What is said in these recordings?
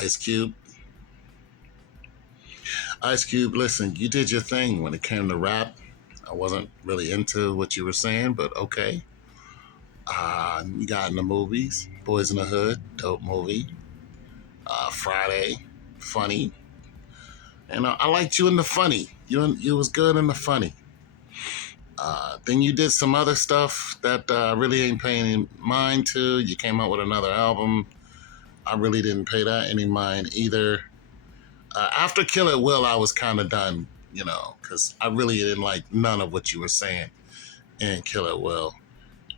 Ice Cube. Ice Cube, listen, you did your thing when it came to rap. I wasn't really into what you were saying, but okay. You got in the movies. Boys in the Hood, dope movie. Friday, funny. And I liked you in the funny. You was good in the funny. Then you did some other stuff that I really ain't paying any mind to. You came out with another album. I really didn't pay that any mind either. After Kill It Will, I was kind of done, because I really didn't like none of what you were saying in Kill It Will.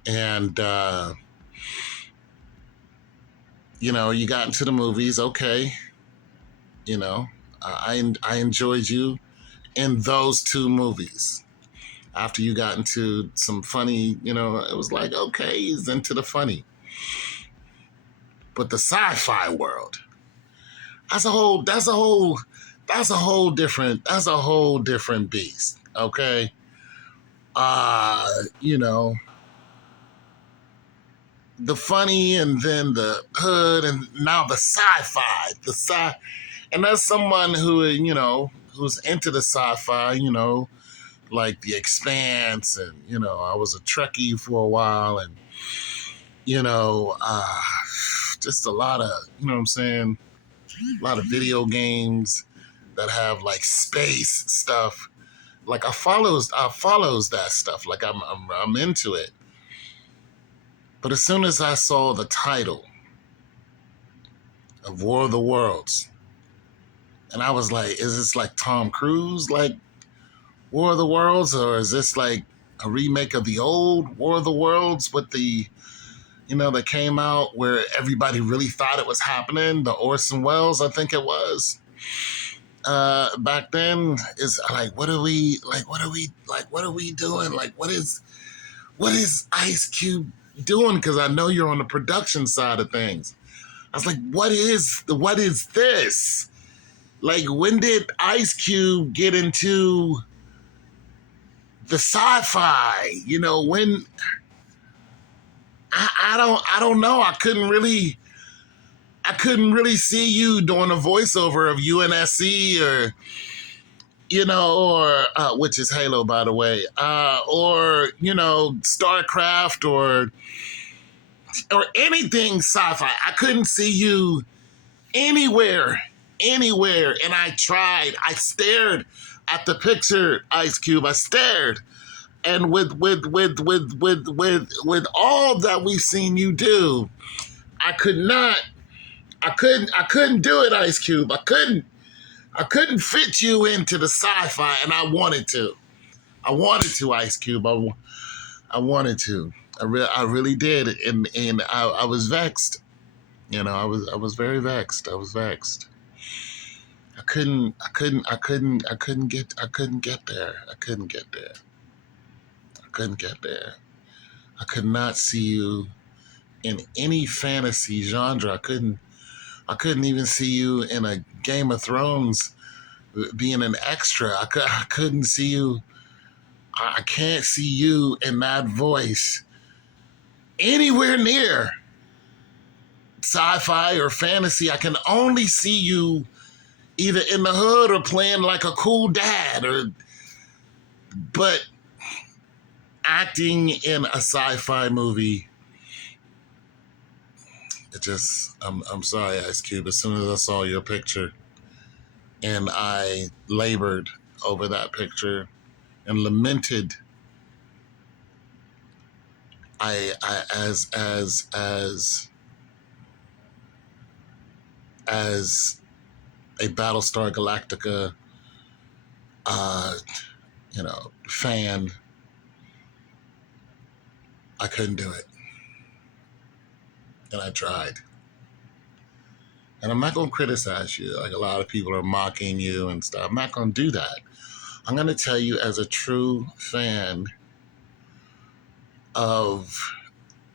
And, you got into the movies, okay. I enjoyed you in those two movies. After you got into some funny, it was like, okay, he's into the funny. But the sci-fi world, that's a whole different beast. Okay. You know, the funny and then the hood and now the sci-fi, and that's someone who's into the sci-fi, like The Expanse, and I was a Trekkie for a while, and just a lot of, what I'm saying, a lot of video games that have like space stuff. Like I follows that stuff. Like I'm into it. But as soon as I saw the title of War of the Worlds, and I was like, is this like Tom Cruise, like War of the Worlds, or is this like a remake of the old War of the Worlds with the, that came out where everybody really thought it was happening? The Orson Welles, I think it was. Back then, is like, what are we doing? Like, what is Ice Cube doing? Because I know you're on the production side of things. I was like, what is this? Like, when did Ice Cube get into the sci-fi? When I don't know. I couldn't really see you doing a voiceover of UNSC or which is Halo, by the way, or StarCraft or anything sci-fi. I couldn't see you anywhere, and I tried. I stared at the picture, Ice Cube. I stared, and with all that we've seen you do, I couldn't do it, Ice Cube. I couldn't fit you into the sci-fi, and I wanted to. Ice Cube. I wanted to. I really did, and I was vexed. I was very vexed. I was vexed. I couldn't get there. I could not see you in any fantasy genre. I couldn't even see you in a Game of Thrones being an extra. I couldn't see you. I can't see you in that voice anywhere near sci-fi or fantasy. I can only see you either in the hood or playing like a cool dad, but acting in a sci-fi movie, I'm sorry, Ice Cube. As soon as I saw your picture and I labored over that picture and lamented, I as a Battlestar Galactica fan, I couldn't do it. And I tried. And I'm not going to criticize you like a lot of people are mocking you and stuff. I'm not going to do that. I'm going to tell you, as a true fan of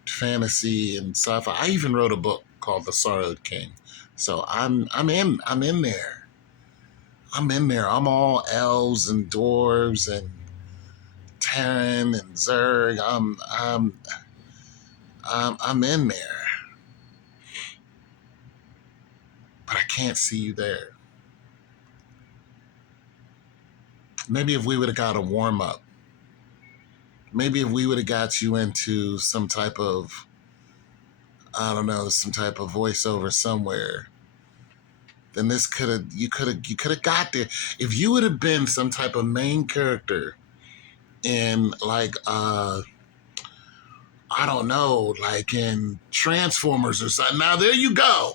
fantasy and sci-fi, I even wrote a book called The Sorrowed King. So I'm in there. I'm in there. I'm all elves and dwarves and Terran and Zerg. I'm in there. But I can't see you there. Maybe if we would have got a warm up, maybe if we would have got you into some type of, I don't know, some type of voiceover somewhere, then this you could have got there. If you would have been some type of main character in like I don't know, like in Transformers or something. Now there you go.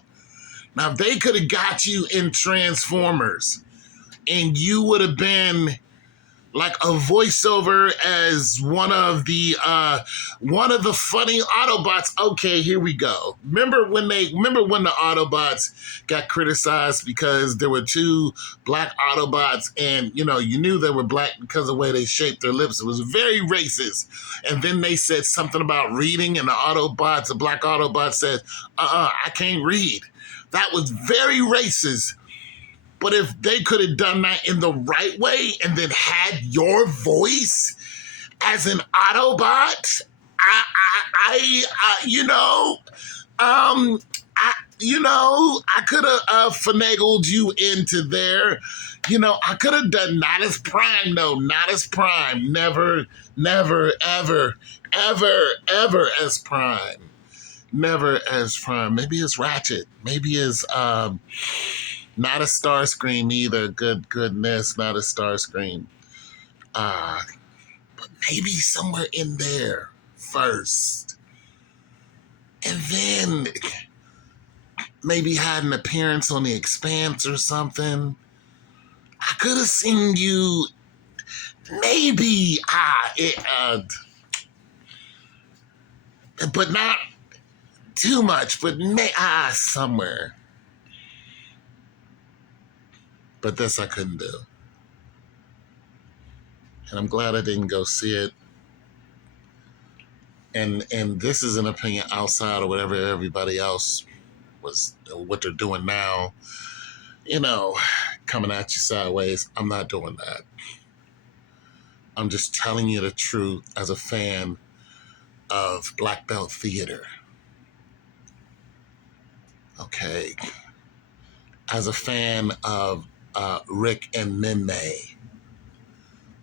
Now if they could have got you in Transformers and you would have been like a voiceover as one of the funny Autobots. Okay, here we go. Remember when the Autobots got criticized because there were two black Autobots, and you knew they were black because of the way they shaped their lips. It was very racist. And then they said something about reading, and the black Autobot said, I can't read. That was very racist. But if they could have done that in the right way and then had your voice as an Autobot, I could have finagled you into there. I could have done not as Prime, though, not as Prime. Never, never, ever, ever, ever as Prime. Never as Prime. Maybe as Ratchet. Maybe as not a Starscream either. Goodness, not a Starscream. But maybe somewhere in there first. And then maybe had an appearance on The Expanse or something. I could have seen you maybe, but not too much, but somewhere. But this I couldn't do. And I'm glad I didn't go see it. And this is an opinion outside of whatever everybody else was, what they're doing now, coming at you sideways. I'm not doing that. I'm just telling you the truth as a fan of Black Belt Theater. Okay. As a fan of Rick and Mime.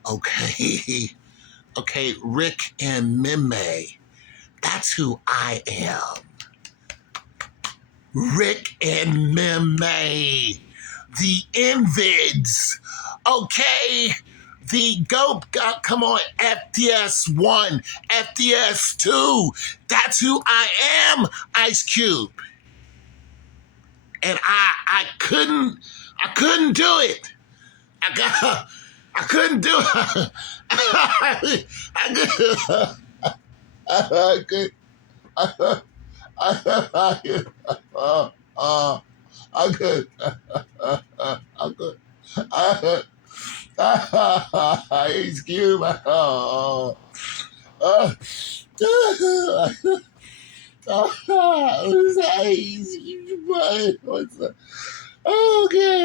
Okay. Okay, Rick and Mime. That's who I am. Rick and Mime. The Invids. Okay. Come on, FTS 1, FTS 2. That's who I am, Ice Cube. And I couldn't do it. I couldn't do it. I could. Ice Cube. What's that? Okay.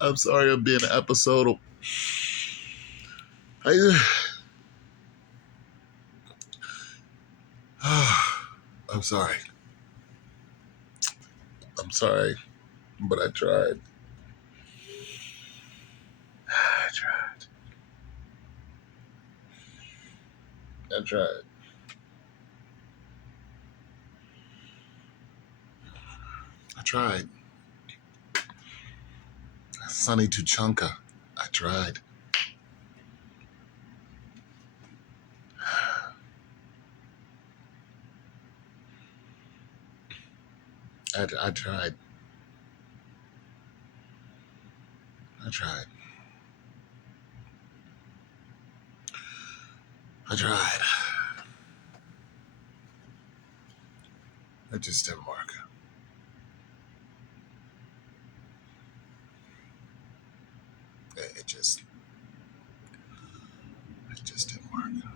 I'm sorry I'm being episodal. I'm sorry. But I tried. I tried. Sonny Tuchanka. I tried. I tried. It just didn't work. It just didn't work.